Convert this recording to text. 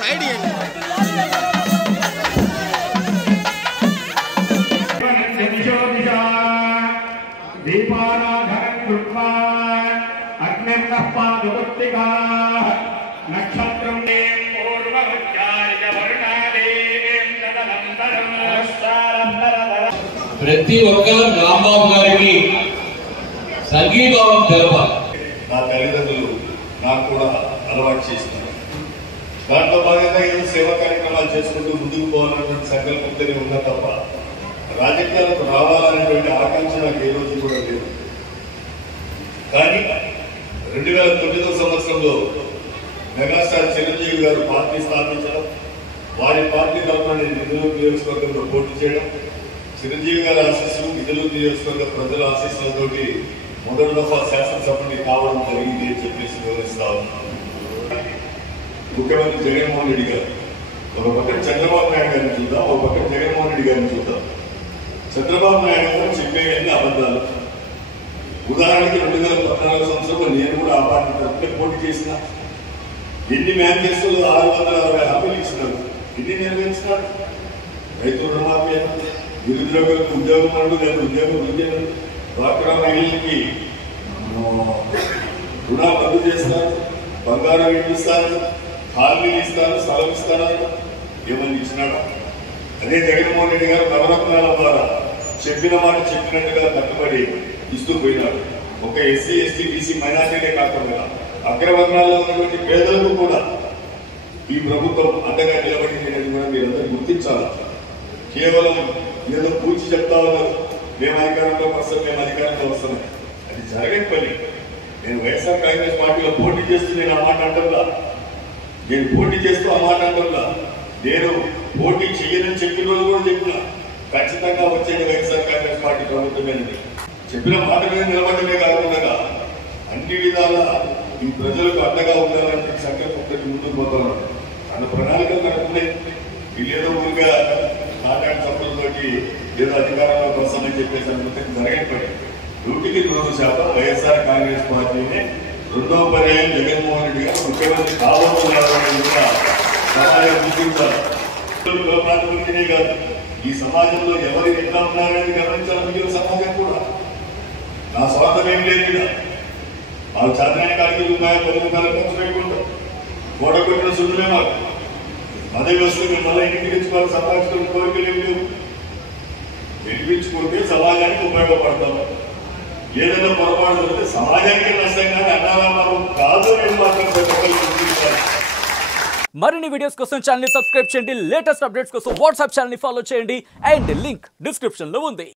Side ఇయ్యండి ప్రతి ఒక్కరు రాంబాబు గారికి సంఘీభావం తెలపాలి. నా తల్లిదండ్రులు నాకు కూడా అలవాటు చేస్తున్నారు. దాంట్లో భాగంగా ఏదో సేవా కార్యక్రమాలు చేసుకుంటూ ముందుకు పోవాలన్నటువంటి సంకల్పంతోనే ఉన్నా తప్ప రాజకీయాలకు రావాలనేటువంటి ఆకాంక్ష నాకు ఏ రోజు కూడా లేదు. కానీ 2009వ సంవత్సరంలో మెగాస్టార్ చిరంజీవి గారు పార్టీ స్థాపించడం, వారి పార్టీ తరఫున నేను నిధులు నియోజకవర్గంలో పోటీ చేయడం, చిరంజీవి గారి ఆశీస్సులు నిధులు నియోజకవర్గ ప్రజల ఆశీస్సులతోటి మొదటి దఫా శాసనసభ్యుని కావడం జరిగింది అని చెప్పేసి వివరిస్తా ఉన్నాను. ముఖ్యమంత్రి జగన్మోహన్ రెడ్డి గారు ఒక పక్కన చంద్రబాబు నాయుడు గారిని చూద్దాం, ఒక పక్కన జగన్మోహన్ రెడ్డి గారిని చూద్దాం. చంద్రబాబు నాయుడు గారు చెప్పేవన్నీ అబద్ధాలు. ఉదాహరణకి 2014 సంవత్సరంలో నేను కూడా ఆ పార్టీ తరఫున పోటీ చేసిన. ఎన్ని మేనిఫెస్టోలు 660 హామీలు ఇచ్చినారు, ఎన్ని నెరవేర్చినారు? రైతు రుణమాఫీ, నిరుద్యోగులకు ఉద్యోగం అంటూ లేదా ఉద్యోగం విద్యను, డ్వాక్రా మహిళలకి రుణాలు రద్దు చేస్తారు, బంగారం ఇస్తారు, హామీలు ఇస్తారు, స్థలం ఇస్తారు, ఏమని ఇచ్చినాడా? అదే జగన్మోహన్ రెడ్డి గారు నవరత్నాల ద్వారా చెప్పిన మాట చెప్పినట్టుగా కట్టుబడి ఇస్తూ పోయినాడు. ఒక ఎస్సీ ఎస్టీ బీసీ మైనార్టీనే కాకుండా అగ్రవర్ణాల్లో ఉన్నటువంటి పేదలకు కూడా ఈ ప్రభుత్వం అండగా నిలబడింది అనేది కూడా మీరందరూ గుర్తించాలి. కేవలం ఏదో పూర్తి చెప్తా ఉన్నారు, మేము అధికారంలోకి వస్తాం, మేము అధికారంలో వస్తున్నాం. అది జరగని పని. నేను వైఎస్ఆర్ కాంగ్రెస్ పార్టీలో పోటీ చేస్తూ నేను ఆ మాట అంటల్లా, నేను పోటీ చేస్తూ ఆ మాట అంటల్లా, నేను పోటీ చెయ్యనని చెప్పిన రోజు కూడా చెప్పిన ఖచ్చితంగా వచ్చేది వైఎస్ఆర్ కాంగ్రెస్ పార్టీ ప్రభుత్వమేనని చెప్పిన మాట మీద నిలబడమే కాకుండా అన్ని విధాల ఈ ప్రజలకు అండగా ఉండాలని సంకల్పంతో ముందుకు పోతున్నాను. తన ప్రణాళికలు నడుపుతున్నాయి. వీళ్ళేదో ఊరిగా నాటాడు సభ్యులతోటి ఏదో అధికారంలోకి వస్తామని చెప్పేసి అనుకుంటే జరగని పని. 100% వైఎస్ఆర్ కాంగ్రెస్ పార్టీని రెండవ పర్యాయం జగన్మోహన్ రెడ్డి గారు ముఖ్యమంత్రి కావచ్చున్నారని కూడా సమాజం గుర్తించాలి. ప్రాతిపదికనే కాదు, ఈ సమాజంలో ఎవరు ఎట్లా ఉన్నారని గమనించాలి. మిగిలిన సమాజం కూడా నా స్వార్థం ఏం లేదు. వాళ్ళు చదివిన కాడికి రూపాయలు 10 రూపాయలు ఖర్చు పెట్టుకుంటాం. గోడ కొట్టిన సుఖమే మాకు. అదే వస్తే మేము మళ్ళీ ఇంటికి తెచ్చుకోవాలి, సంపాదించుకునే కోరికలు ఏం లేవు. గెలిపించుకుంటే సమాజానికి ఉపయోగపడతాము. ఏదైనా పొరపాటు జరిగితే సమాజానికి నష్టం కానీ అన్నారామారం కాదు అని మాత్రం గుర్తించాలి. మరిన్ని వీడియోస్ కోసం ఛానల్ ని సబ్స్క్రైబ్ చేయండి. లేటెస్ట్ అప్డేట్స్ కోసం వాట్సాప్ ఛానల్ ని ఫాలో చేయండి. అండ్ లింక్ డిస్క్రిప్షన్ లో ఉంది.